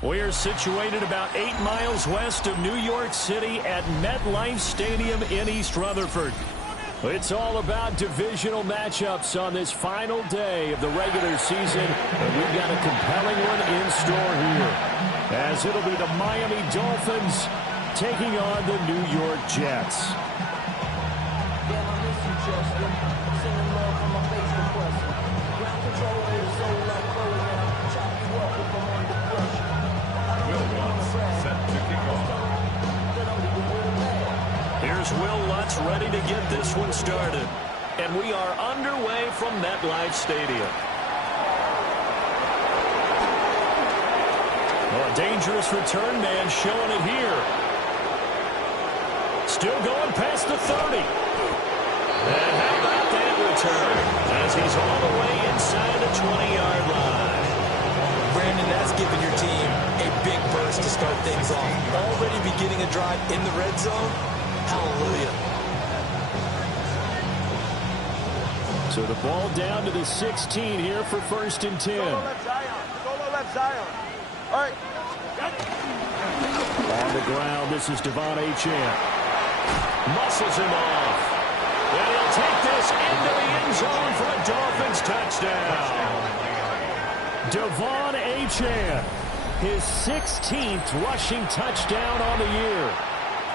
We're situated about 8 miles west of New York City at MetLife Stadium in East Rutherford. It's all about divisional matchups on this final day of the regular season, and we've got a compelling one in store here, as it'll be the Miami Dolphins taking on the New York Jets. Here's Will Lutz ready to get this one started. And we are underway from MetLife Stadium. Oh, a dangerous return man showing it here. Still going past the 30. And how about that return? As he's all the way inside the 20-yard line. Brandon, that's giving your team a big burst to start things off. Already beginning a drive in the red zone. Hallelujah. So the ball down to the 16 here for 1st and 10. Go left Zion. Go left Zion. All right. On the ground, this is Devon Achane. Muscles him off. And he'll take this into the end zone for a Dolphins touchdown. Devon Achane, his 16th rushing touchdown on the year.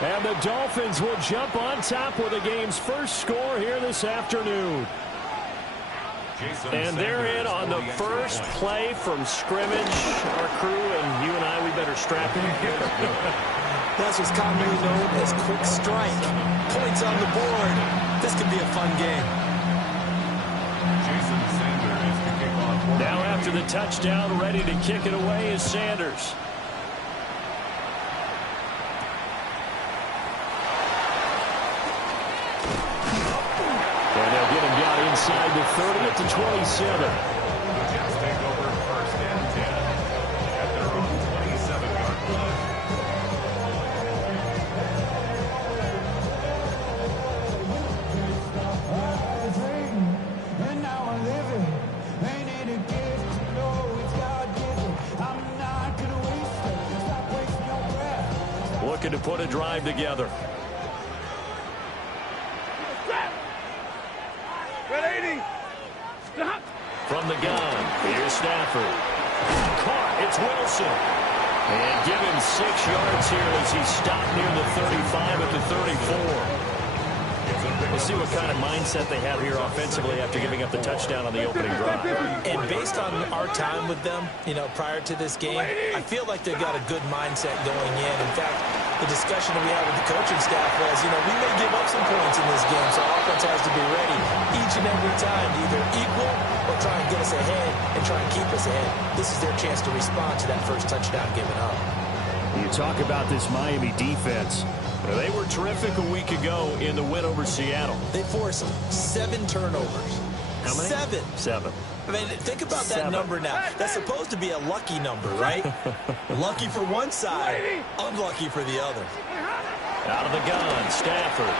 And the Dolphins will jump on top with the game's first score here this afternoon. And they're in on the first play from scrimmage. Our crew and you and I, we better strap in. That's what's commonly known as quick strike. Points on the board. This could be a fun game. Now after the touchdown, ready to kick it away is Sanders. Inside the 30 at the 27. The Jets take over 1st and 10 at their own 27-yard line. Looking to put a drive together. From the gun, here's Stafford. Caught, it's Wilson. And give him 6 yards here as he's stopped near the 35 at the 34. We'll see what kind of mindset they have here offensively after giving up the touchdown on the opening drive. And based on our time with them, prior to this game, I feel like they've got a good mindset going in. In fact, the discussion that we had with the coaching staff was, we may give up some points in this game, so offense has to be ready each and every time to either equal or try and get us ahead and try and keep us ahead. This is their chance to respond to that first touchdown given up. You talk about this Miami defense. They were terrific a week ago in the win over Seattle. They forced 7 turnovers. How many? 7. I mean, think about that number now. That's supposed to be a lucky number, right? Lucky for one side, unlucky for the other. Out of the gun, Stafford.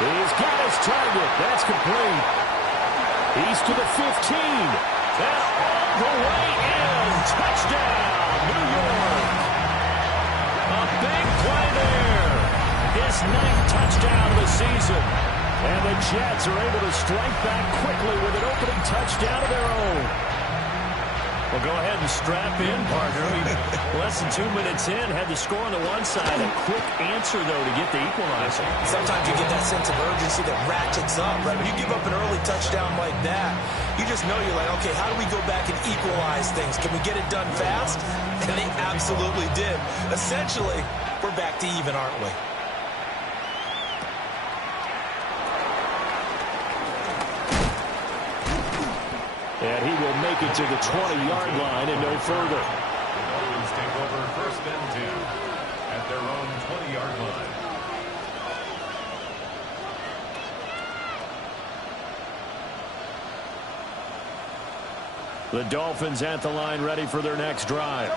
He's got his target. That's complete. He's to the 15. That's all the way in. Touchdown, New York. A big play there. His 9th touchdown of the season. And the Jets are able to strike back quickly with an opening touchdown of their own. Well, go ahead and strap in, partner. Less than 2 minutes in, had the score on the one side. A quick answer, though, to get the equalizer. Sometimes you get that sense of urgency that ratchets up, right? When you give up an early touchdown like that, you just know you're like, okay, how do we go back and equalize things? Can we get it done fast? And they absolutely did. Essentially, we're back to even, aren't we? And he will make it to the 20-yard line and no further. The Dolphins take over 1st and 10 at their own 20-yard line. The Dolphins at the line ready for their next drive.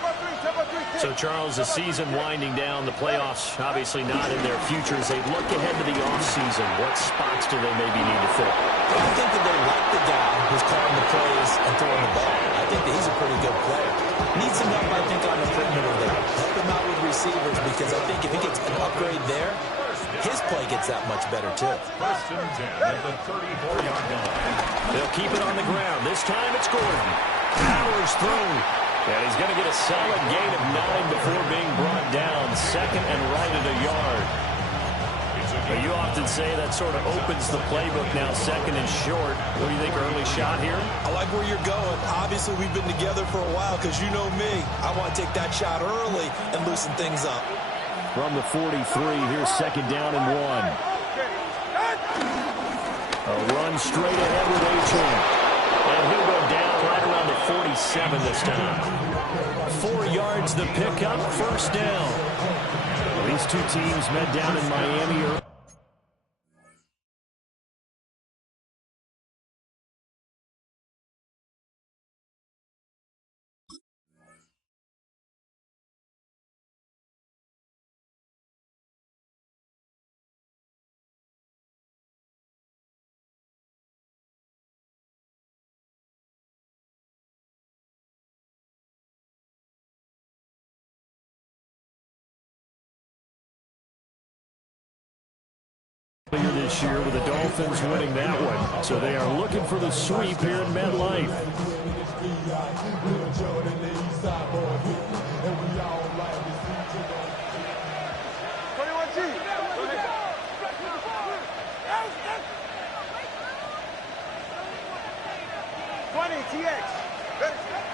So, Charles, the season winding down, the playoffs obviously not in their future. As they look ahead to the offseason, what spots do they maybe need to fill? I think that they like the guy who's calling the plays and throwing the ball. I think that he's a pretty good player. Needs some help, I think, on the perimeter there. Help him out with receivers, because I think if he gets an upgrade there, his play gets that much better, too. First and 10 at the 34-yard line. They'll keep it on the ground. This time it's Gordon. Powers through. And he's going to get a solid gain of 9 before being brought down. Second and right at a yard. But you often say that sort of opens the playbook now, second and short. What do you think, early shot here? I like where you're going. Obviously, we've been together for a while, because you know me. I want to take that shot early and loosen things up. From the 43, here's second down and 1. A run straight ahead with Achane. And he'll go down right around the 47 this time. 4 yards the pickup, first down. These two teams met down in Miami. This year with the Dolphins winning that one. So they are looking for the sweep here in MetLife.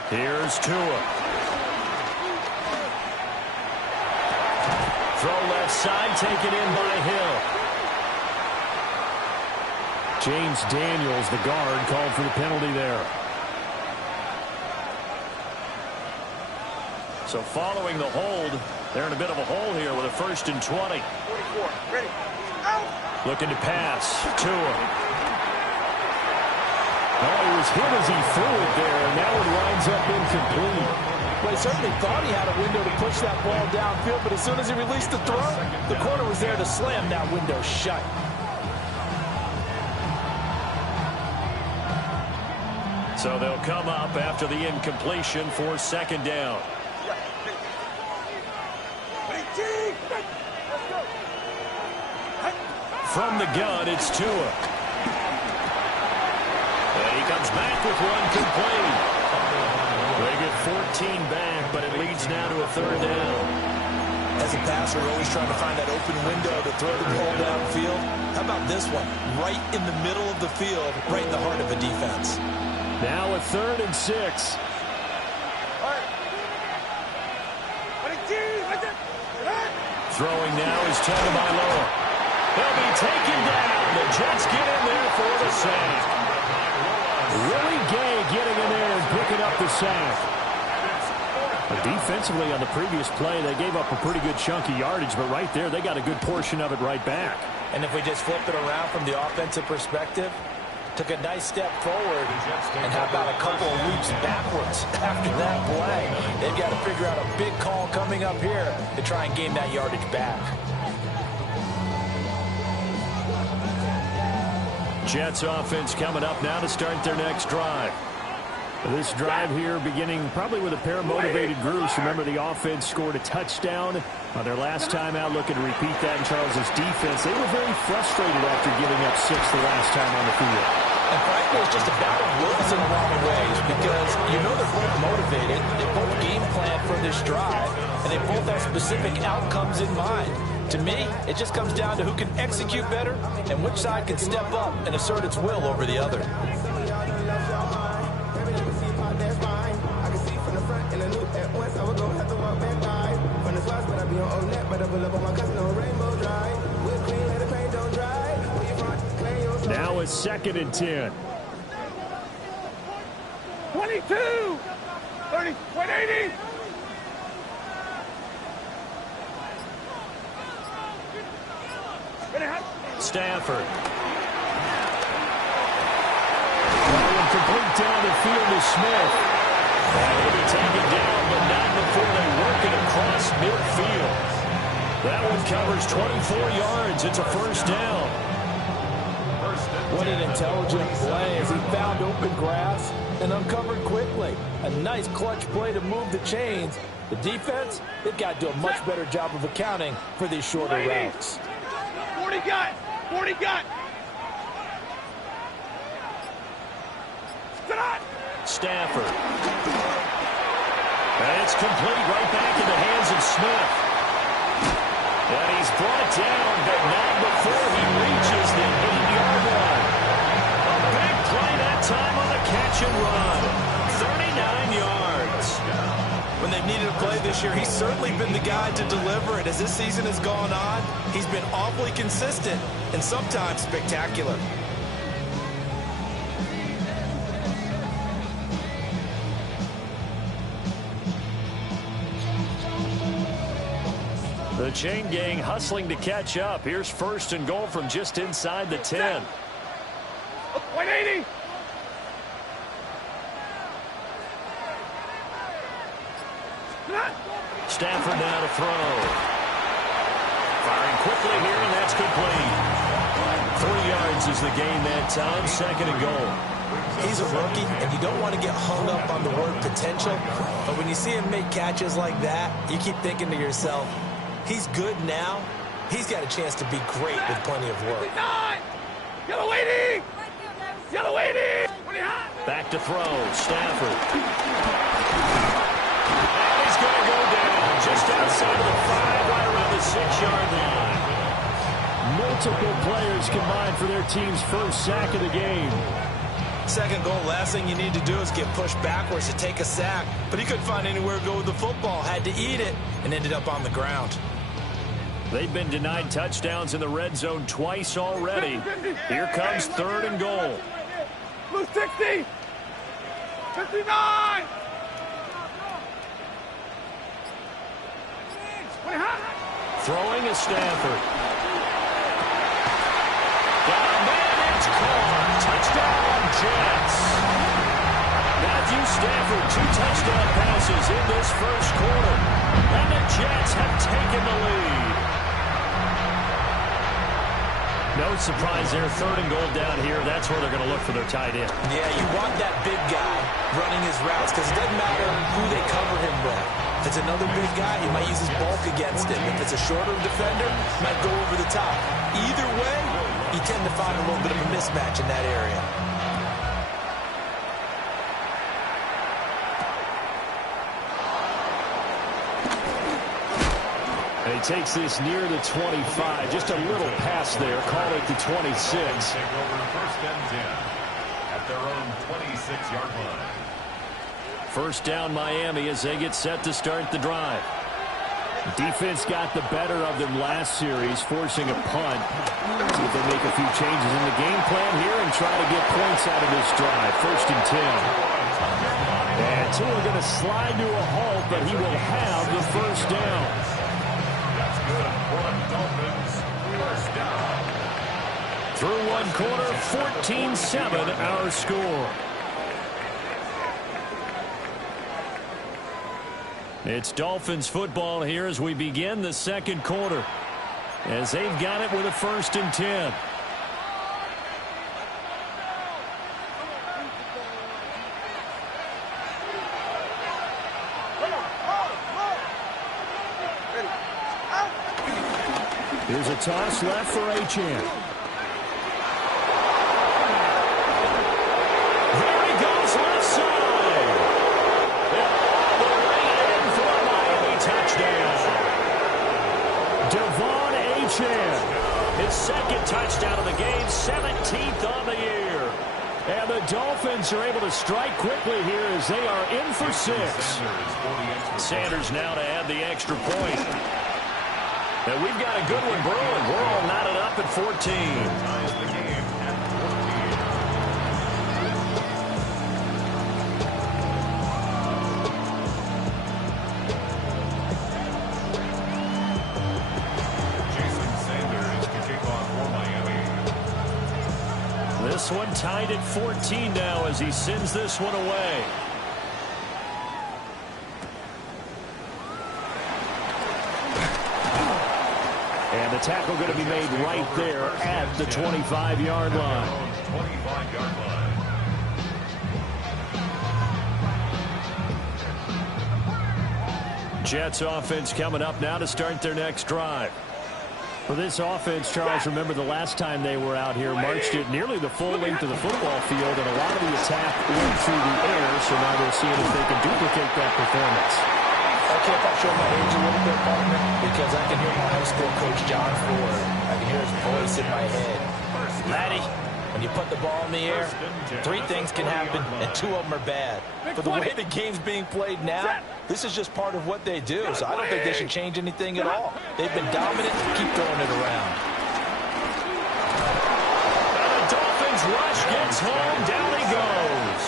Here's Tua. Throw left side, taken in by Hill. James Daniels, the guard, called for the penalty there. So following the hold, they're in a bit of a hole here with a first and 20. 44. Ready. Out. Looking to pass. Tua. Oh, he was hit as he threw it there, and that one winds up incomplete. Well, he certainly thought he had a window to push that ball downfield, but as soon as he released the throw, the corner was there to slam that window shut. So they'll come up after the incompletion for second down. From the gun, it's Tua. And he comes back with one complete. They get 14 back, but it leads now to a third down. As a passer, you're always trying to find that open window to throw the ball downfield. How about this one? Right in the middle of the field, right in the heart of a defense. Now a third and 6. Throwing now is Tagovailoa. He'll be taken down. The Jets get in there for the sack. Willie Gay getting in there and picking up the sack. Defensively on the previous play, they gave up a pretty good chunk of yardage, but right there, they got a good portion of it right back. And if we just flip it around from the offensive perspective, took a nice step forward, and how about a couple of leaps backwards after that play? They've got to figure out a big call coming up here to try and gain that yardage back. Jets offense coming up now to start their next drive. This drive here beginning probably with a pair of motivated groups. Remember, the offense scored a touchdown on their last time out, looking to repeat that in Charles' defense. They were very frustrated after giving up 6 the last time on the field. And frankly, it's just a battle of wills in a lot of ways, because you know they're both motivated, they both game plan for this drive, and they both have specific outcomes in mind. To me, it just comes down to who can execute better and which side can step up and assert its will over the other. Now a second and 10. 22. 30. 180. Stafford. Complete down the field to Smith. That will be taken down, but not before they work it across midfield. That one covers 24 yards. It's a first down. What an intelligent play as he found open grass, and uncovered quickly. A nice clutch play to move the chains. The defense, they've got to do a much better job of accounting for these shorter routes. 40 got. 40 got. Stafford. And it's complete right back in the hands of Smith. And he's brought down, but not before he reaches the 8-yard line. A big play that time on the catch and run. 39 yards. When they've needed a play this year, he's certainly been the guy to deliver it. As this season has gone on, he's been awfully consistent and sometimes spectacular. The chain gang hustling to catch up. Here's first and goal from just inside the 10. 180. Stafford now to throw. Firing quickly here, and that's complete. 3 yards is the gain that time, second and goal. He's a rookie, and you don't want to get hung up on the word potential. But when you see him make catches like that, you keep thinking to yourself, he's good now. He's got a chance to be great with plenty of work. Yellow 80. Yellow 80. Back to throw. Stafford. And he's going to go down just outside of the 5, right around the 6-yard line. Multiple players combined for their team's first sack of the game. Second goal, last thing you need to do is get pushed backwards to take a sack. But he couldn't find anywhere to go with the football, had to eat it, and ended up on the ground. They've been denied touchdowns in the red zone twice already. Here comes third and goal. Blue 60. 59. Throwing is Stafford. Got a man, it's caught. Touchdown, Jets. Matthew Stafford, 2 touchdown passes in this first quarter. And the Jets have taken the lead. No surprise there, third and goal down here. That's where they're going to look for their tight end. Yeah, you want that big guy running his routes because it doesn't matter who they cover him with. If it's another big guy, he might use his bulk against him. If it's a shorter defender, he might go over the top. Either way, you tend to find a little bit of a mismatch in that area. And he takes this near the 25. Just a little pass there. Call it the 26. Take over first and 10 at their own 26-yard line. First down Miami as they get set to start the drive. Defense got the better of them last series, forcing a punt. See if they make a few changes in the game plan here and try to get points out of this drive. First and 10. And Tua going to slide to a halt, but he will have the first down. That's good for the Dolphins. First down. Through one quarter, 14-7 our score. It's Dolphins football here as we begin the second quarter, as they've got it with a first and 10. Here's a toss left for Achane. There he goes left side. Devon Achane, his second touchdown of the game, 17th on the year. And the Dolphins are able to strike quickly here as they are in for 6. Sanders now to add the extra point. And we've got a good one brewing. We're all knotted up at 14. Ties the game at 14. Jason Sanders to kick off for Miami. This one tied at 14 now as he sends this one away. And the tackle going to be made right there at the 25-yard line. 25-yard line. Jets offense coming up now to start their next drive. For this offense, Charles, remember the last time they were out here, marched it nearly the full length of the football field, and a lot of the attack went through the air, so now they're seeing if they can duplicate that performance. Okay, if I show my age a little bit, partner, because I can hear my high school coach, John Ford. I can hear his voice in my head. Laddie, when you put the ball in the air, 3 things can happen, and 2 of them are bad. For the way the game's being played now, this is just part of what they do, so I don't think they should change anything at all. They've been dominant. Keep throwing it around. And the Dolphins rush gets home. Down he goes.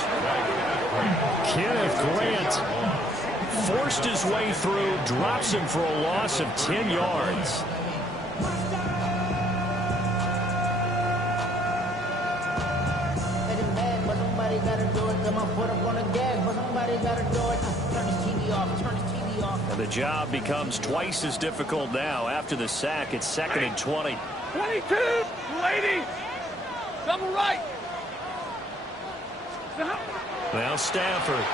Kenneth Grant forced his way through, drops him for a loss of 10 yards. And the job becomes twice as difficult now after the sack. It's 2nd and 20. 22, 280. Double right. Now Stafford.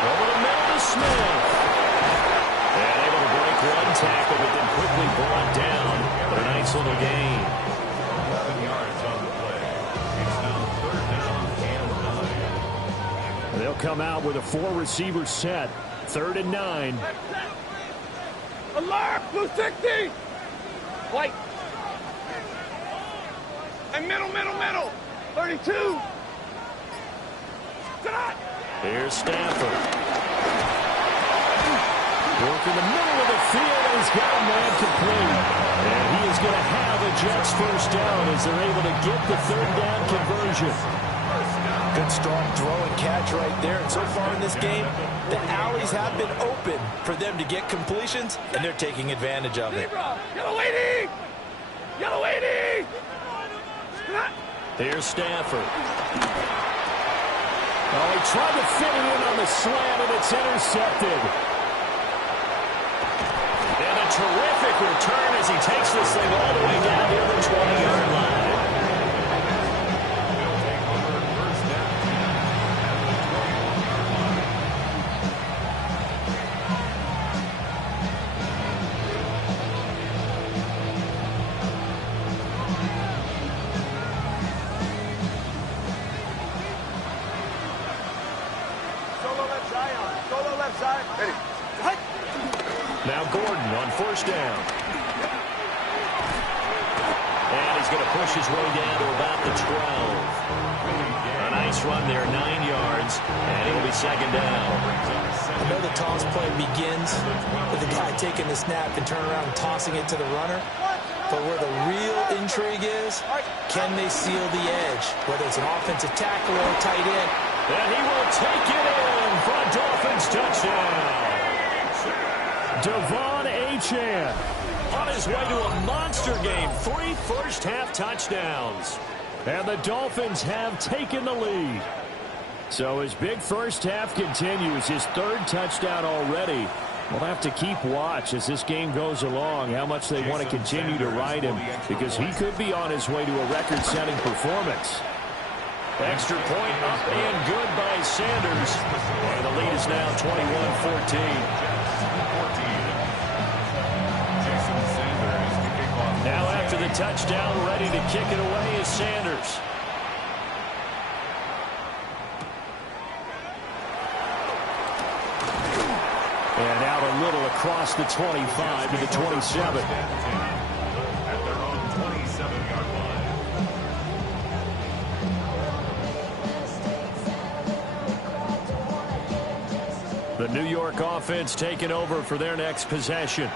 Over the middle to Smith. And able to break one tackle, but then quickly brought down. But a nice little gain. 11 yards on the play. It's now 3rd down and 9. They'll come out with a 4-receiver set. 3rd and 9. Alert, blue 60. White. And middle. 32. Here's Stafford. Working the middle of the field, and he's got a man complete. And he is going to have a Jets first down as they're able to get the 3rd down conversion. Good strong throw and catch right there. And so far in this game, the alleys have been open for them to get completions, and they're taking advantage of it. Yellow 80. Yellow 80. Here's Stafford. Oh, he tried to fit it in on the slant, and it's intercepted. And a terrific return as he takes this thing all the way down near the 20-yard line. Now Gordon on 1st down. And he's going to push his way down to about the 12. A nice run there, 9 yards, and it'll be 2nd down. I know the toss play begins with the guy taking the snap and turning around and tossing it to the runner. But where the real intrigue is, can they seal the edge? Whether it's an offensive tackle or a tight end. And he will take it in for a Dolphins touchdown. Devon Achane on his way to a monster game. 3 first-half touchdowns. And the Dolphins have taken the lead. So his big first half continues. His 3rd touchdown already. We'll have to keep watch as this game goes along, how much they want to continue to ride him, because he could be on his way to a record-setting performance. Extra point up and good by Sanders. And the lead is now 21-14. Now after the touchdown, ready to kick it away is Sanders. And out a little across the 25 to the 27. At their own 27-yard line. The New York offense taking over for their next possession.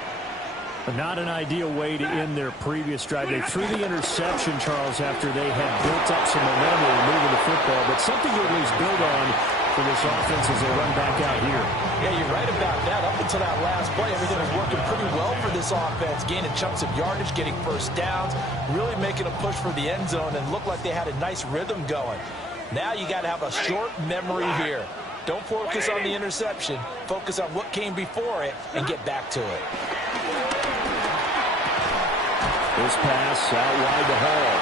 Not an ideal way to end their previous drive. They threw the interception, Charles, after they had built up some momentum and moving the football, but something to at least build on for this offense as they run back out here. Yeah, you're right about that. Up until that last play, everything was working pretty well for this offense, gaining chunks of yardage, getting first downs, really making a push for the end zone, and looked like they had a nice rhythm going. Now you got to have a short memory here. Don't focus on the interception. Focus on what came before it and get back to it. This pass out wide to Hall.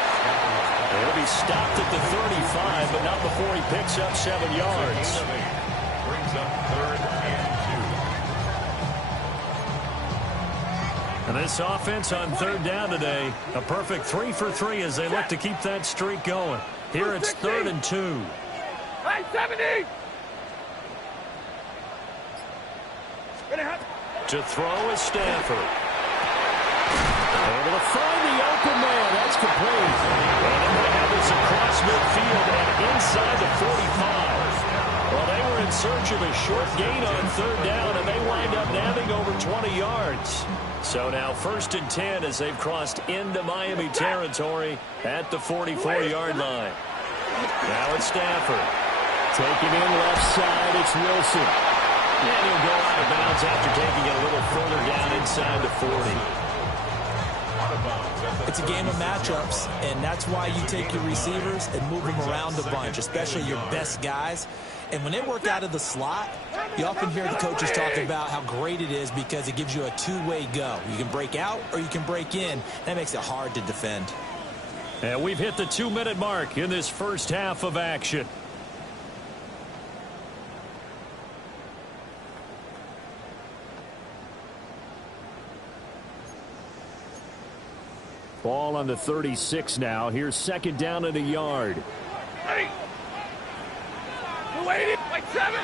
He'll be stopped at the 35, but not before he picks up 7 yards. Brings up 3rd and 2. This offense on third down today, a perfect 3 for 3 as they look to keep that streak going. Here it's 3rd and 2. Hey, 70! To throw is Stafford. Able to find the open man. That's complete. And they're going to have this across midfield and inside the 45. Well, they were in search of a short gain on third down, and they wind up nabbing over 20 yards. So now 1st and 10 as they've crossed into Miami territory at the 44-yard line. Now it's Stafford. Taking in left side, it's Wilson. And he'll go out of bounds after taking it a little further down inside the 40. It's a game of matchups, and that's why you take your receivers and move them around a bunch, especially your best guys. And when they work out of the slot, you often hear the coaches talk about how great it is because it gives you a two-way go. You can break out or you can break in. That makes it hard to defend. And we've hit the 2-minute mark in this first half of action. Ball on the 36 now. Here's 2nd down and a yard. Ready? Waiting. Like 7.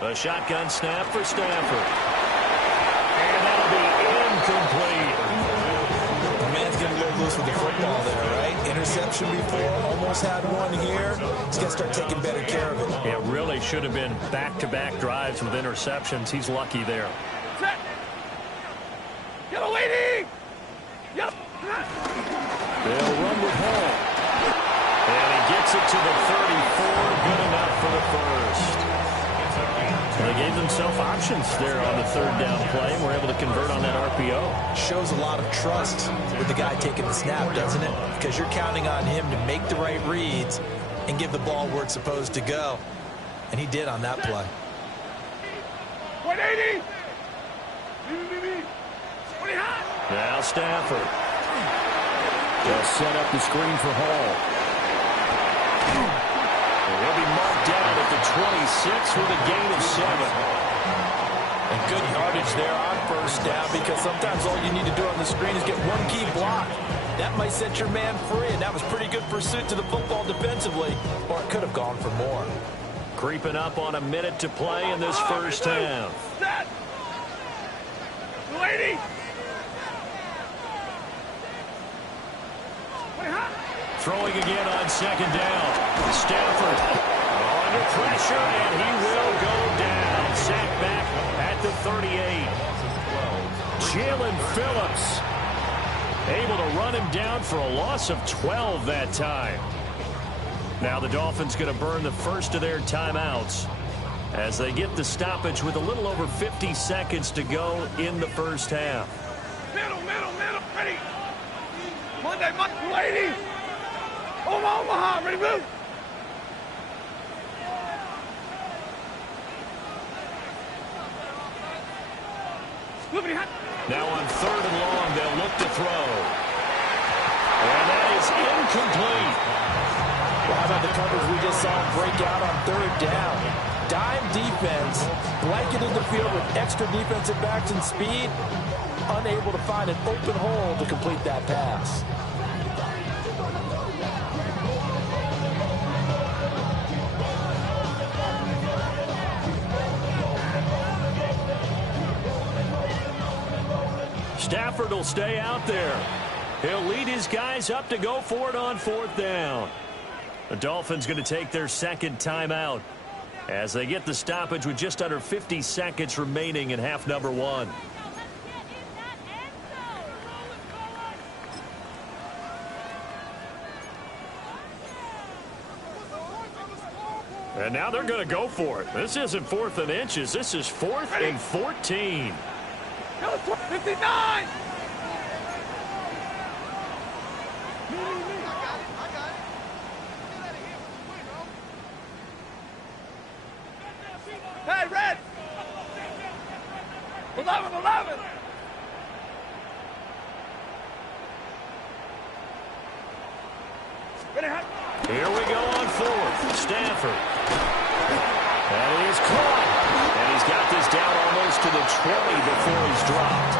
A shotgun snap for Stafford. And that'll be incomplete. The man's going to go loose with the football there, right? Interception before, almost had one here. He's got to start taking better care of it. It really should have been back-to-back drives with interceptions. He's lucky there. Set. Yellow waiting. Yellow. They'll run with Hall. And he gets it to the 34. Good enough for the first. They gave themselves options there on the 3rd down play and were able to convert on that RPO. Shows a lot of trust with the guy taking the snap, doesn't it? Because you're counting on him to make the right reads and give the ball where it's supposed to go. And he did on that play. 180. Now Stafford. They'll set up the screen for Hall. He'll be marked down at the 26 with a gain of 7. And good yardage there on 1st down because sometimes all you need to do on the screen is get one key block. That might set your man free, and that was pretty good pursuit to the football defensively, or it could have gone for more. Creeping up on a minute to play in this first half. Set. Lady. Throwing again on 2nd down. Stafford under pressure, and he will go down. Sacked back at the 38. Jalen Phillips able to run him down for a loss of 12 that time. Now the Dolphins going to burn the first of their timeouts as they get the stoppage with a little over 50 seconds to go in the first half. Middle. Ready. Monday, lady. Omaha, ready, move. Now on 3rd and long, they'll look to throw. And that is incomplete. Well, how about the coverage we just saw break out on 3rd down? Dime defense, blanketed the field with extra defensive backs and speed, unable to find an open hole to complete that pass. Stafford will stay out there. He'll lead his guys up to go for it on 4th down. The Dolphins going to take their 2nd timeout as they get the stoppage with just under 50 seconds remaining in half number 1. And now they're going to go for it. This isn't 4th and inches. This is 4th and 14. 59. Hey, red. 11. Ready, Here we go on fourth. Stafford. And he is caught. And he's got this down almost to the 20 before he's dropped.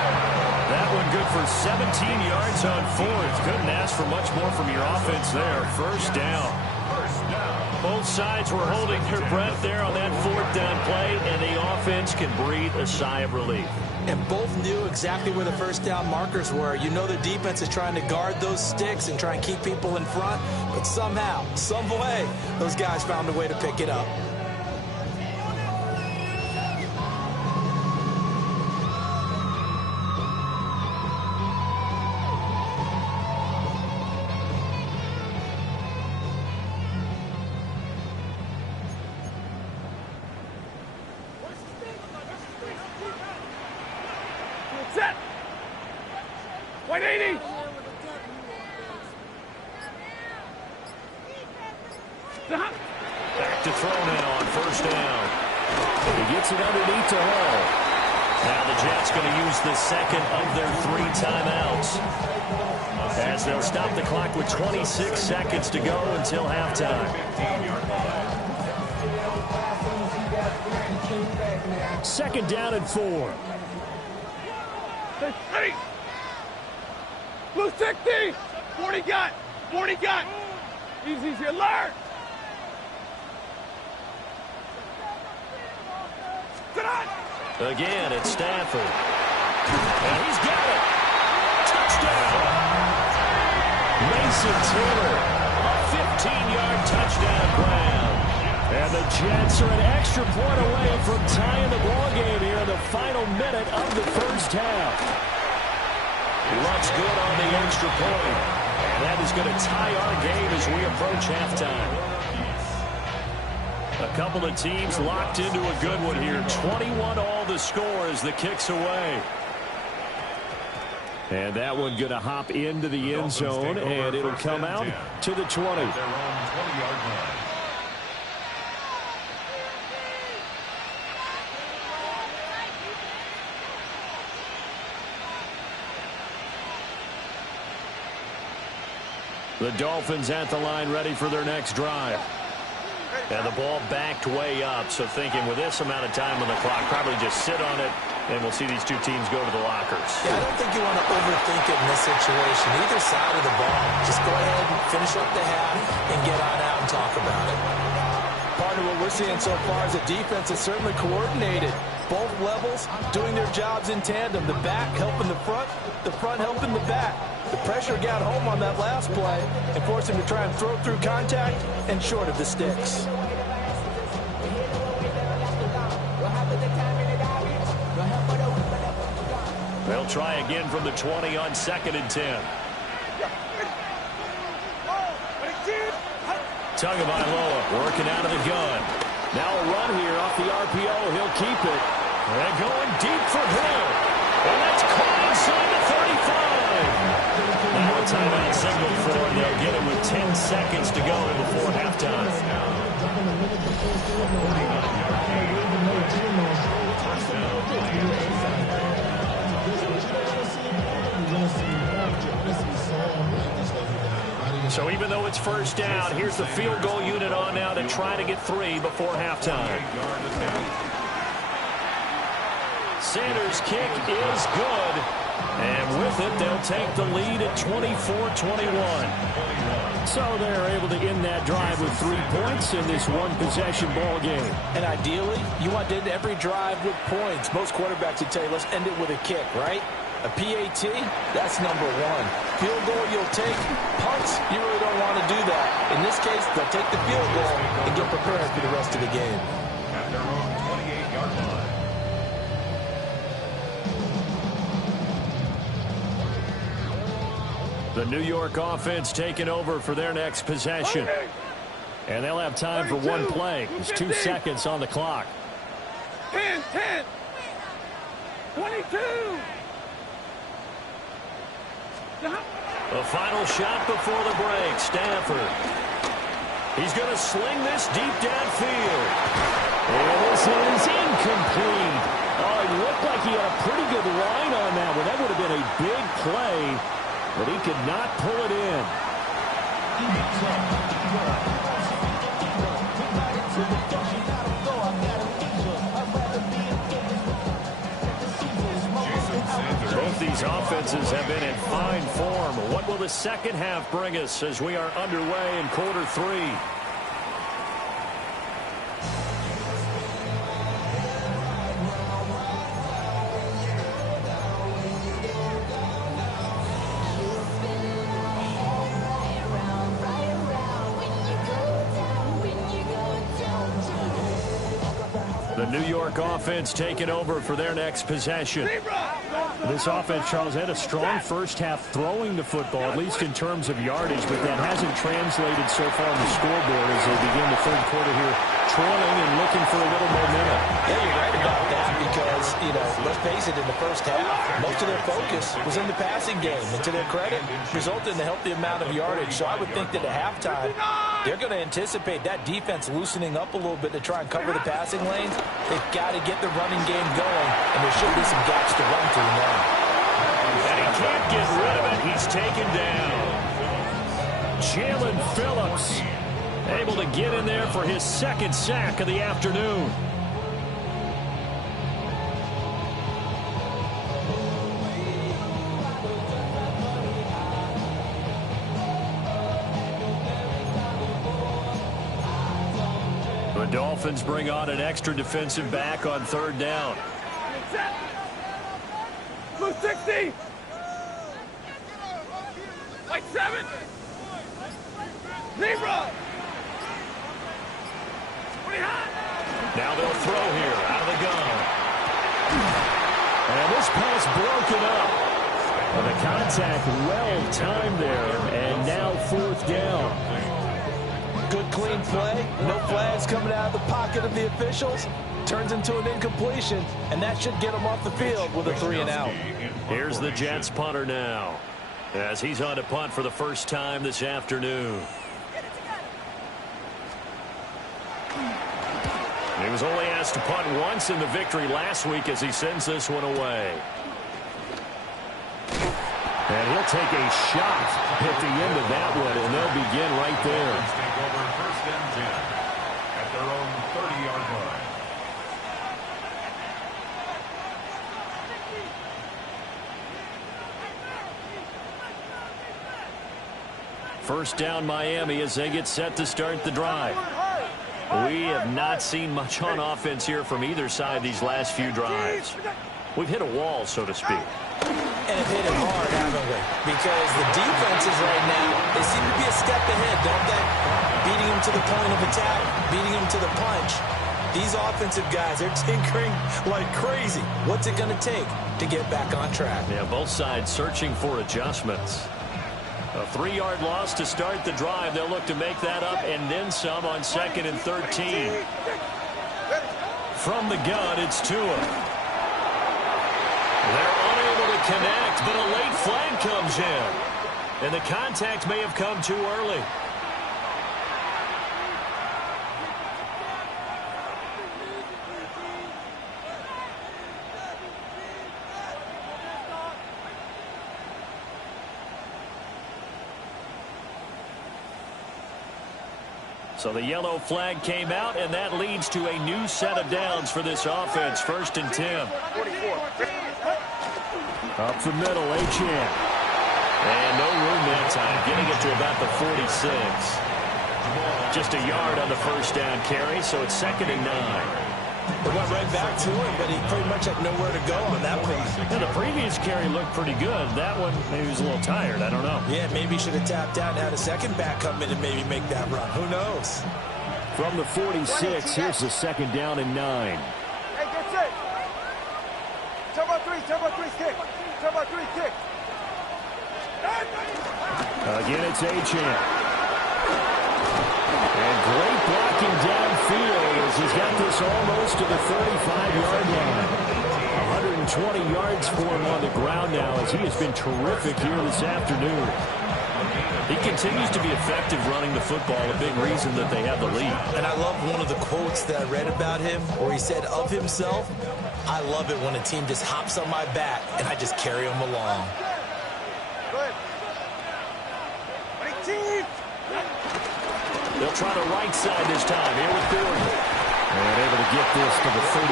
That one good for 17 yards on fourth. Couldn't ask for much more from your offense there. First down. Both sides were holding their breath there on that fourth down play, and the offense can breathe a sigh of relief. And both knew exactly where the first down markers were. You know the defense is trying to guard those sticks and try and keep people in front, but somehow, some way, those guys found a way to pick it up. Set. 180. Back to throw now on first down. He gets it underneath to Hall. Now the Jets going to use the second of their 3 timeouts, as they'll stop the clock with 26 seconds to go until halftime. 2nd down and 4. Ready. Blue 60. 40 got. 40 got. Easy, alert. Again, it's Stafford. And he's got it. Touchdown. Mason Taylor. A 15-yard touchdown grab. And the Jets are an extra point away from tying the ball game here in the final minute of the first half. Looks good on the extra point. And that is going to tie our game as we approach halftime. A couple of teams locked into a good one here. 21-all the score as the kick's away. And that one going to hop into the end zone, and it'll come out to the 20. The Dolphins at the line ready for their next drive. And the ball backed way up, so thinking with this amount of time on the clock, probably just sit on it, and we'll see these two teams go to the lockers. Yeah, I don't think you want to overthink it in this situation. Either side of the ball, just go ahead and finish up the half and get on out and talk about it. Partner, what we're seeing so far is the defense is certainly coordinated. Both levels doing their jobs in tandem. The back helping the front helping the back. The pressure got home on that last play and forced him to try and throw through contact and short of the sticks. They'll try again from the 20 on 2nd and 10. Tagovailoa working out of the gun. Now a run here off the RPO. He'll keep it. And going deep for Hill. And that's caught inside the 35. Now a timeout signal for him. They'll get it with 10 seconds to go before halftime. So even though it's first down, here's the field goal unit on now to try to get 3 before halftime. Sanders' kick is good. And with it, they'll take the lead at 24-21. So they're able to end that drive with 3 points in this one-possession ball game. And ideally, you want to end every drive with points. Most quarterbacks would tell you, let's end it with a kick, right? A PAT, that's number 1. Field goal you'll take. Punts, you really don't want to do that. In this case, they'll take the field goal and get prepared for the rest of the game. At their own 28-yard line. The New York offense taking over for their next possession. And they'll have time for one play. There's 2 seconds on the clock. 10, 22. The final shot before the break. Stafford. He's going to sling this deep downfield. And this is incomplete. Oh, it looked like he had a pretty good line on that one. That would have been a big play, but he could not pull it in. Both these offenses have been in fine form. What will the second half bring us as we are underway in quarter three? The New York offense taking over for their next possession. This offense, Charles, had a strong first half throwing the football, at least in terms of yardage, but that hasn't translated so far on the scoreboard as they begin the third quarter here, trailing and looking for a little momentum. Yeah, you're right about that because, let's face it, in the first half, most of their focus was in the passing game. And to their credit, resulted in a healthy amount of yardage. So I would think that at halftime, they're going to anticipate that defense loosening up a little bit to try and cover the passing lanes. They've got to get the running game going, and there should be some gaps to run through now. And he can't get rid of it. He's taken down. Jalen Phillips able to get in there for his second sack of the afternoon. The Dolphins bring on an extra defensive back on third down. Blue 60. White 7. Zebra. Now they'll throw here out of the gun. And this pass broken up. Well, the contact well timed there, and now fourth down. Good clean play. No flags coming out of the pocket of the officials. Turns into an incompletion, and that should get them off the field with a 3-and-out. Here's the Jets punter now, as he's on to punt for the first time this afternoon. He was only asked to punt once in the victory last week as he sends this one away. And he'll take a shot at the end of that one, and they'll begin right there. Take over first and 10 at their own 30-yard line. First down Miami as they get set to start the drive. We have not seen much on offense here from either side these last few drives. We've hit a wall, so to speak. And have hit it hard, haven't we? Because the defenses right now, they seem to be a step ahead, don't they? Beating them to the point of attack, beating them to the punch. These offensive guys, they're tinkering like crazy. What's it going to take to get back on track? Yeah, both sides searching for adjustments. A 3-yard loss to start the drive. They'll look to make that up and then some on 2nd and 13. From the gun, it's Tua. They're unable to connect, but a late flag comes in. And the contact may have come too early. So the yellow flag came out, and that leads to a new set of downs for this offense. 1st and 10. Up the middle, Achane. And no room that time, getting it to about the 46. Just a yard on the first down carry, so it's 2nd and 9. They went right back to him, but he pretty much had nowhere to go on that one. Yeah, the previous carry looked pretty good. That one, maybe he was a little tired. I don't know. Yeah, maybe he should have tapped out and had a second back come in and maybe make that run. Who knows? From the 46, here's the 2nd down and 9. Hey, get set. Turbo 3, kick. Turbo 3, kick. Again, it's Achane. And great blocking downfield as he's got this almost to the 35-yard line. 120 yards for him on the ground now as he has been terrific here this afternoon. He continues to be effective running the football, a big reason that they have the lead. And I love one of the quotes that I read about him where he said of himself, I love it when a team just hops on my back and I just carry them along. Good. 18. They'll try the right side this time. Here with Gordon. And able to get this to the 31.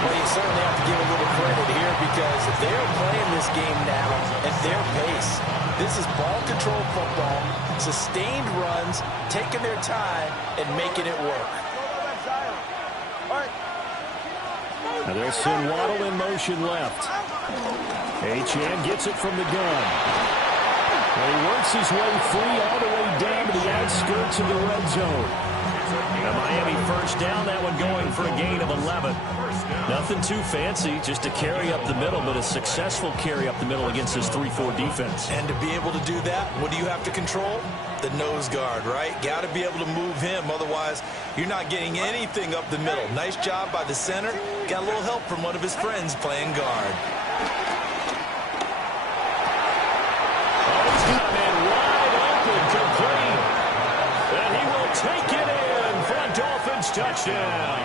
Well, you certainly have to give a little credit here because they're playing this game now at their pace. This is ball control football, sustained runs, taking their time, and making it work. Now they'll send Waddle in motion left. Achane gets it from the gun. And he works his way free all the way down to the outskirts of the red zone. Now Miami first down, that one going for a gain of 11. Nothing too fancy, just a carry up the middle, but a successful carry up the middle against this 3-4 defense. And to be able to do that, what do you have to control? The nose guard, right? Got to be able to move him, otherwise you're not getting anything up the middle. Nice job by the center. Got a little help from one of his friends playing guard. Take it in for a Dolphins touchdown.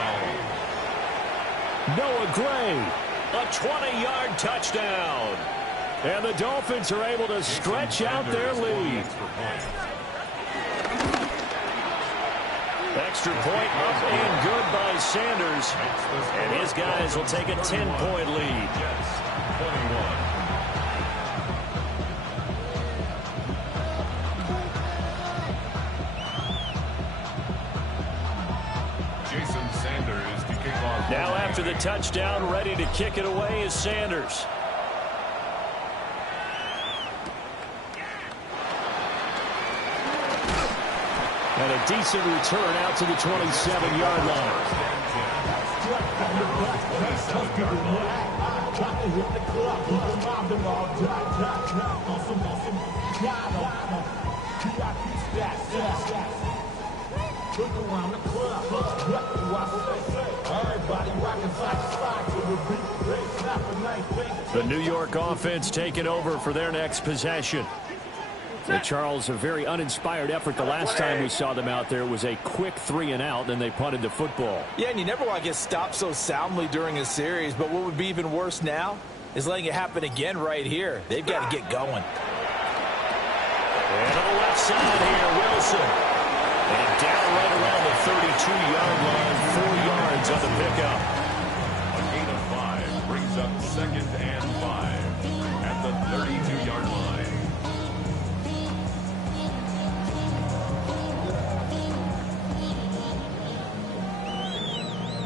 Noah Gray. A 20-yard touchdown. And the Dolphins are able to stretch out their lead. Extra point up and good by Sanders. And his guys will take a 10-point lead. 21. Now after the touchdown, ready to kick it away is Sanders. And a decent return out to the 27-yard line. The New York offense taking over for their next possession. The Charles, a very uninspired effort. The last time we saw them out there was a quick 3-and-out, then they punted the football. Yeah, and you never want to get stopped so soundly during a series, but what would be even worse now is letting it happen again right here. They've got to get going. And on the left side here, Wilson. And down right around the 32-yard line, 4 yards on the pickup. A gain of 5 brings up 2nd and 5 at the 32-yard line.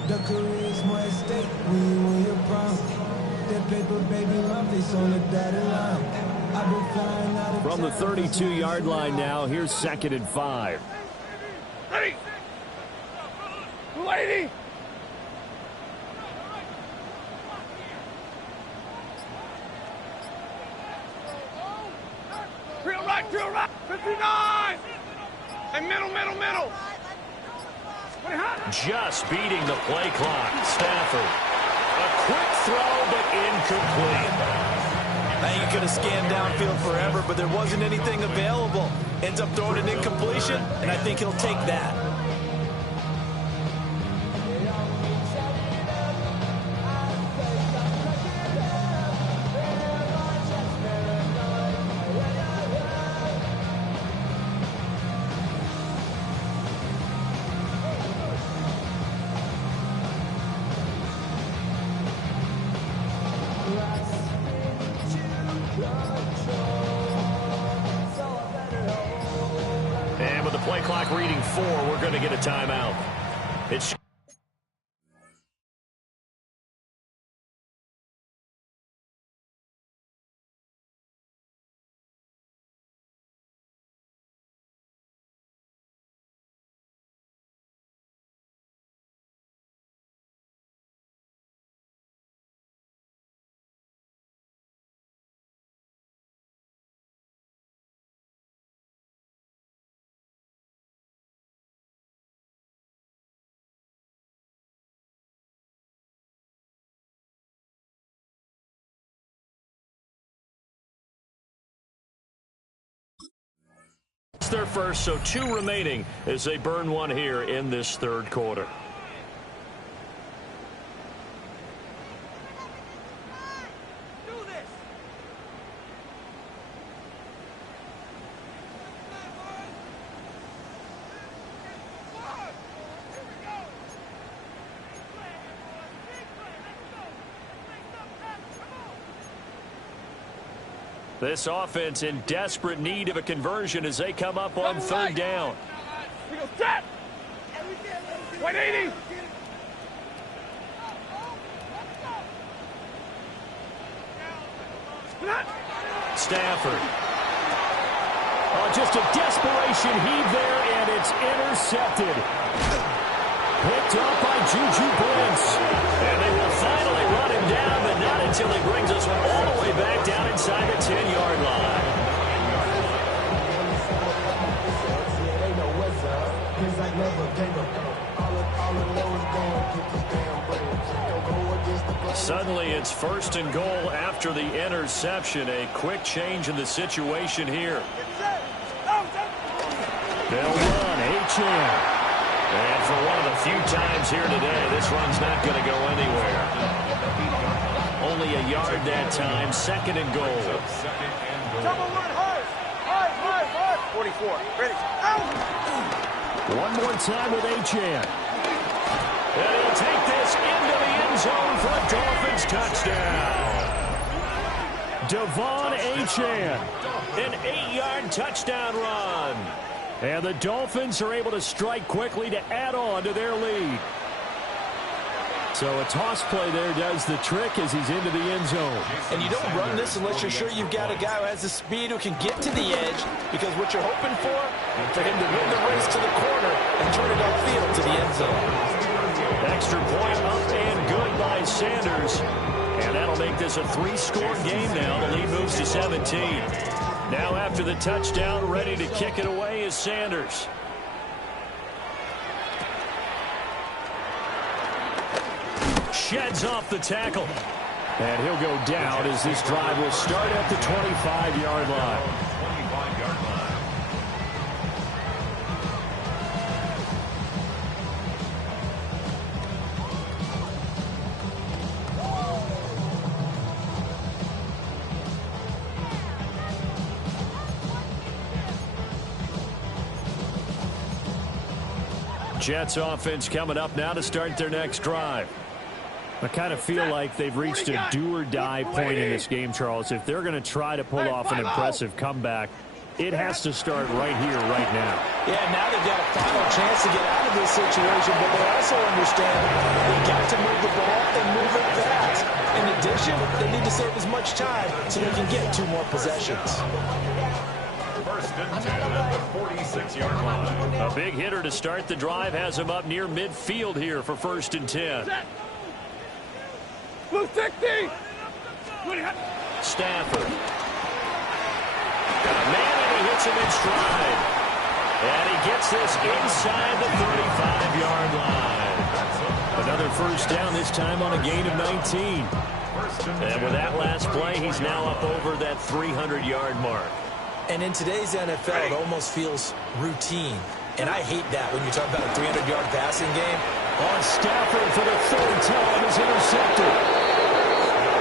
The charisma at stake when you win your prom. That paper baby lumpies on the dotted line. I've been flying out of From the 32-yard line now, here's 2nd and 5. Ready! Lady! Drill right, 59! And middle. Just beating the play clock. Stafford. A quick throw, but incomplete. I think he could have scanned downfield forever, but there wasn't anything available. Ends up throwing an incompletion, and I think he'll take that. And with the play clock reading 4, we're going to get a timeout. It's their first, so 2 remaining as they burn one here in this 3rd quarter. This offense in desperate need of a conversion as they come up on third down. We go set. 180. Stafford. Oh, just a desperation heave there, and it's intercepted. Picked up by Juju Brents. And they will finally run him down, but not until he brings us all the way back down inside the 10-yard line. Suddenly it's first and goal after the interception. A quick change in the situation here. They'll run Achane. And for one of the few times here today, this run's not going to go anywhere. Only a yard that time, second and goal. Double one, high. 44. Ready. Out. One more time with Achane. And he'll take this into the end zone for a Dolphins touchdown. Devon Achane, an 8-yard touchdown run. And the Dolphins are able to strike quickly to add on to their lead. So a toss play there does the trick as he's into the end zone. And you don't run this unless you're sure you've got a guy who has the speed who can get to the edge, because what you're hoping for him to win the race to the corner and turn it upfield to the end zone. Extra point up and good by Sanders. And that'll make this a 3-score game now. The lead moves to 17. Now after the touchdown, ready to kick it away is Sanders. Sheds off the tackle. And he'll go down as this drive will start at the 25-yard line. Jets offense coming up now to start their next drive. I kind of feel like they've reached a do-or-die point in this game, Charles. If they're going to try to pull off an impressive comeback, it has to start right here, right now. Yeah, now they've got a final chance to get out of this situation, but they also understand they've got to move the ball and move it fast. In addition, they need to save as much time so they can get 2 more possessions. First and 10 at the 46-yard line. A big hitter to start the drive has him up near midfield here for first and 10. Blue 60. Stafford. Got a man, and he hits him in stride. And he gets this inside the 35-yard line. Another first down, this time on a gain of 19. And with that last play, he's now up over that 300-yard mark. And in today's NFL, it almost feels routine. And I hate that when you talk about a 300-yard passing game. On Stafford for the 3rd time is intercepted.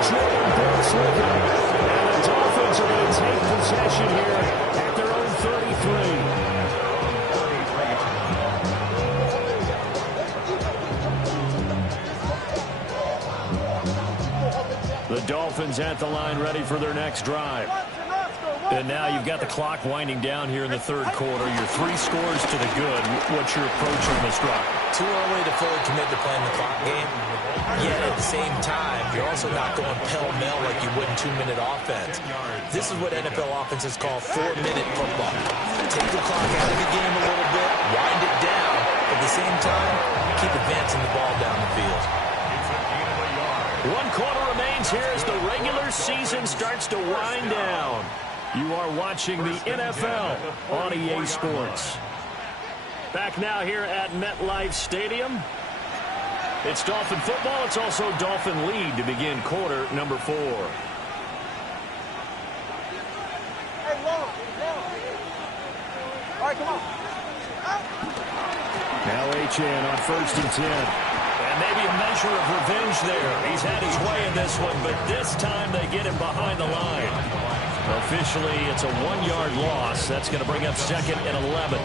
Jordan Brooks with him. And the Dolphins are going to take possession here at their own 33. The Dolphins at the line ready for their next drive. And now you've got the clock winding down here in the 3rd quarter. You're 3 scores to the good. What's your approach on this drive? Too early to fully commit to playing the clock game. Yet at the same time, you're also not going pell-mell like you would in 2-minute offense. This is what NFL offenses call 4-minute football. Take the clock out of the game a little bit, wind it down. At the same time, keep advancing the ball down the field. 1 quarter remains here as the regular season starts to wind down. You are watching the NFL on EA Sports. Back now here at MetLife Stadium. It's Dolphin football. It's also Dolphin lead to begin quarter number 4. Hey, long. All right, come on. Now Achane on first and 10. And maybe a measure of revenge there. He's had his way in this one, but this time they get him behind the line. A officially it's a 1-yard loss. That's going to bring up 2nd and 11.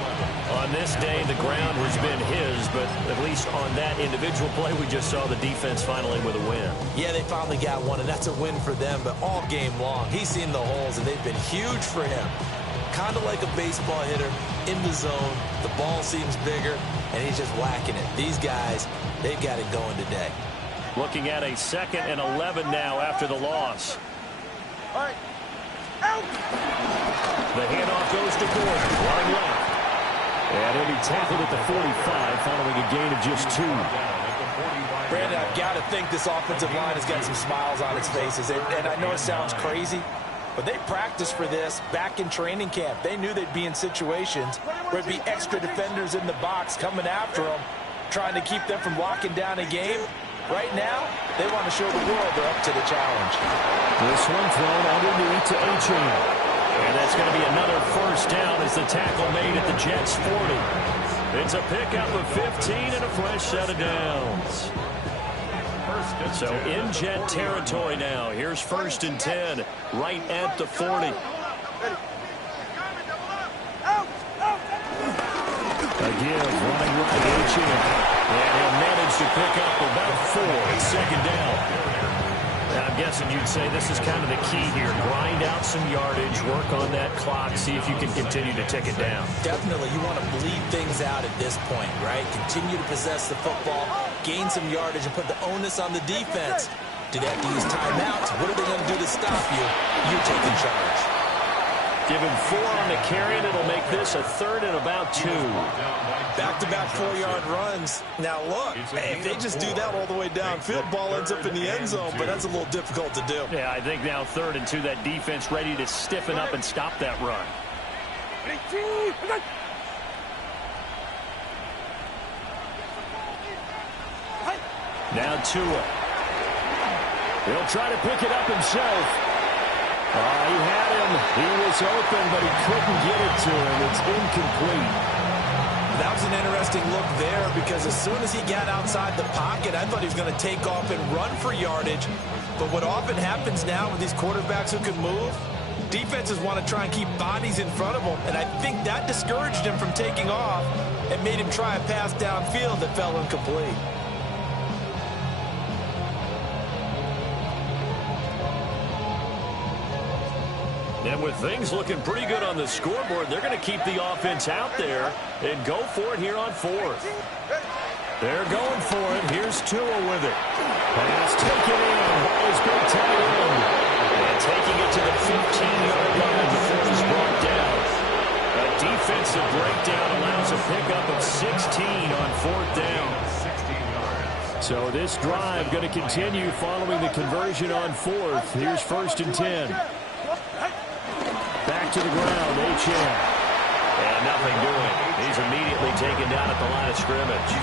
On this day, the ground has been his, but at least on that individual play, we just saw the defense finally with a win. Yeah, they finally got one, and that's a win for them, but all game long, he's seen the holes, and they've been huge for him. Kind of like a baseball hitter in the zone. The ball seems bigger, and he's just whacking it. These guys, they've got it going today. Looking at a 2nd and 11 now after the loss. All right. Out. The handoff goes to Gordon, running left. And he'll be tackled at the 45 following a gain of just 2. Brandon, I've got to think this offensive line has got some smiles on its faces. And I know it sounds crazy, but they practiced for this back in training camp. They knew they'd be in situations where it'd be extra defenders in the box coming after them, trying to keep them from locking down a game. Right now, they want to show the world they're up to the challenge. This one thrown underneath to Achane. And that's going to be another first down as the tackle made at the Jets' 40. It's a pickup of 15 and a fresh set of downs. So in Jet territory now. Here's 1st and 10 right at the 40. Again, running right Achane. And he'll manage to pick up about 4 at 2nd down. Now, I'm guessing you'd say this is kind of the key here. Grind out some yardage, work on that clock, see if you can continue to tick it down. Definitely, you want to bleed things out at this point, right? Continue to possess the football, gain some yardage, and put the onus on the defense. Do they have to use timeouts? What are they going to do to stop you? You take in charge. Give him 4 on the carry, and it'll make this a 3rd and about 2. Back-to-back 4-yard runs. Now, look, if they just do that all the way downfield, ball ends up in the end zone, but that's a little difficult to do. Yeah, I think now 3rd and 2, that defense ready to stiffen up and stop that run. Now Tua. He'll try to pick it up himself. He had him. He was open, but he couldn't get it to him. It's incomplete. That was an interesting look there because as soon as he got outside the pocket, I thought he was going to take off and run for yardage. But what often happens now with these quarterbacks who can move, defenses want to try and keep bodies in front of them. And I think that discouraged him from taking off and made him try a pass downfield that fell incomplete. And with things looking pretty good on the scoreboard, they're going to keep the offense out there and go for it here on 4th. They're going for it. Here's Tua with it. Pass taken in by his big tight end. And taking it to the 15-yard line before he's brought down. A defensive breakdown allows a pickup of 16 on 4th down. So this drive going to continue following the conversion on 4th. Here's 1st and 10. Back to the ground, Achane. And nothing doing. He's immediately taken down at the line of scrimmage.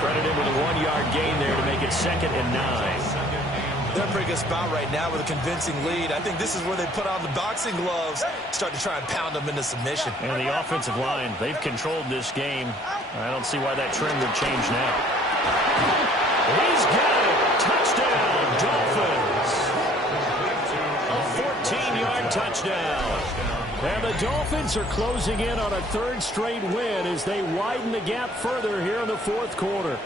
Credit him with a 1-yard gain there to make it 2nd and 9. They're in a pretty good spot right now with a convincing lead. I think this is where they put on the boxing gloves, start to try and pound them into submission. And the offensive line, they've controlled this game. I don't see why that trend would change now. He's got it. Touchdown, Dolphins. A 14-yard touchdown. And the Dolphins are closing in on a 3rd straight win as they widen the gap further here in the 4th quarter.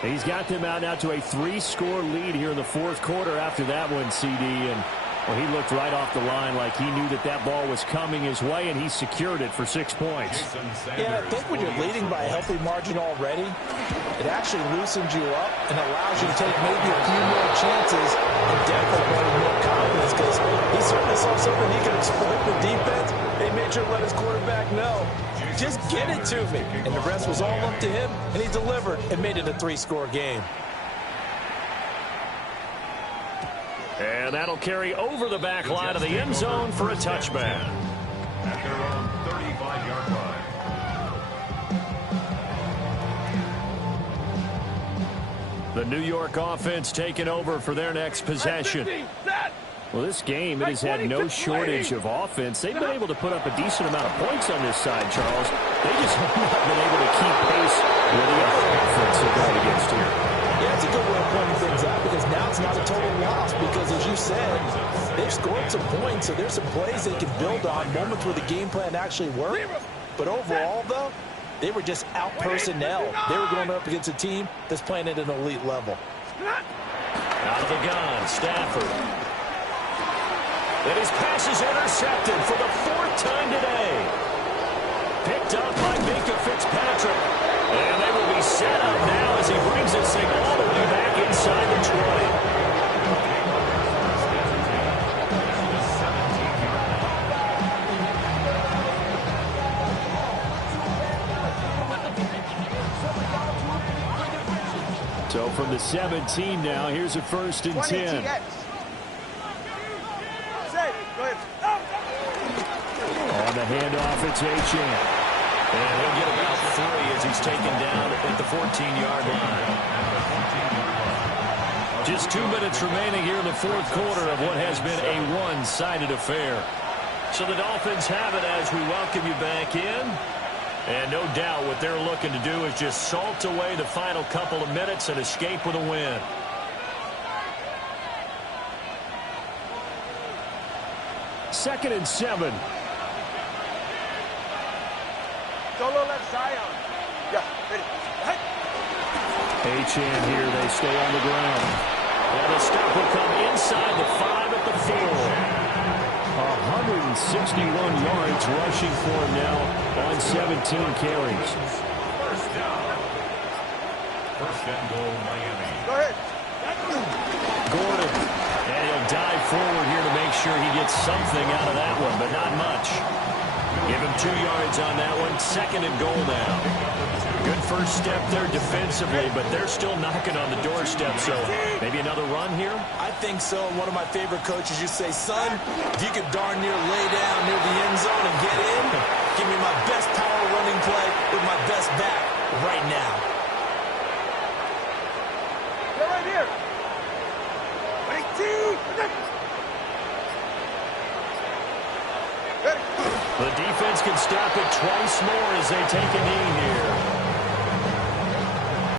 He's got them out now to a 3-score lead here in the 4th quarter after that one, CD. And well, he looked right off the line like he knew that that ball was coming his way, and he secured it for 6 points. Yeah, I think when you're leading by a healthy margin already, it actually loosens you up and allows you to take maybe a few more chances and definitely more confidence because he certainly saw something he could exploit the defense. They made sure to let his quarterback know, just get it to me. And the rest was all up to him, and he delivered and made it a 3-score game. And that'll carry over the back line of the end zone for a touchback. At their own 35-yard line. The New York offense taking over for their next possession. Well, this game, it has had no shortage of offense. They've been able to put up a decent amount of points on this side, Charles. They just have not been able to keep pace with the other offense they're going against here. Yeah, it's a good way of pointing things out because now it's not a total loss because, as you said, they've scored some points, so there's some plays they can build on, moments where the game plan actually worked. But overall, though, they were just out-personnel. They were going up against a team that's playing at an elite level. Out of the gun, Stafford. And his pass is intercepted for the 4th time today. Picked up by Minkah Fitzpatrick. And they will be set up now as he brings this thing all the way back inside the 20. So from the 17 now, here's a 1st and 10. On the handoff, it's Achane. And he'll get about 3 as he's taken down at the 14-yard line. Just 2 minutes remaining here in the 4th quarter of what has been a one-sided affair. So the Dolphins have it as we welcome you back in. And no doubt what they're looking to do is just salt away the final couple of minutes and escape with a win. Second and 7. Solo left Zion. Yeah, ready. Achane here, they stay on the ground. And the stop will come inside the 5 at the 4. 161 yards rushing for him now on 17 carries. First down. First and goal, Miami. Go ahead. Gordon. And he'll dive forward here to make sure he gets something out of that one, but not much. Give him 2 yards on that one. Second and goal now. Good first step there defensively, but they're still knocking on the doorstep, so maybe another run here? I think so. One of my favorite coaches used to say, son, if you could darn near lay down near the end zone and get in, give me my best power running play with my best back right now. Get right here. The defense can stop it twice more as they take a knee here.